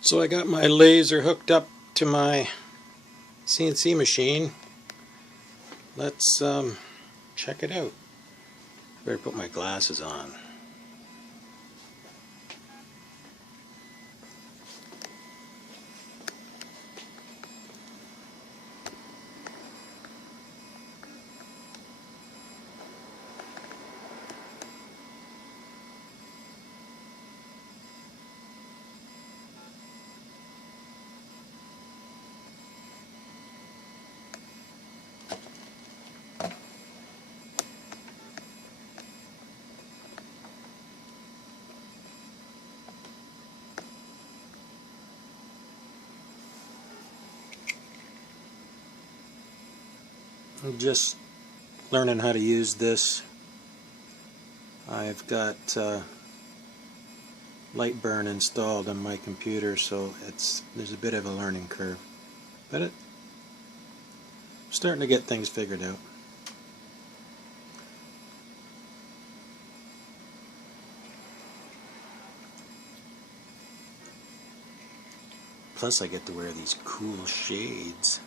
So I got my laser hooked up to my CNC machine. Let's check it out. Better put my glasses on. I'm just learning how to use this. I've got lightburn installed on my computer, so there's a bit of a learning curve, but I'm starting to get things figured out. Plus I get to wear these cool shades.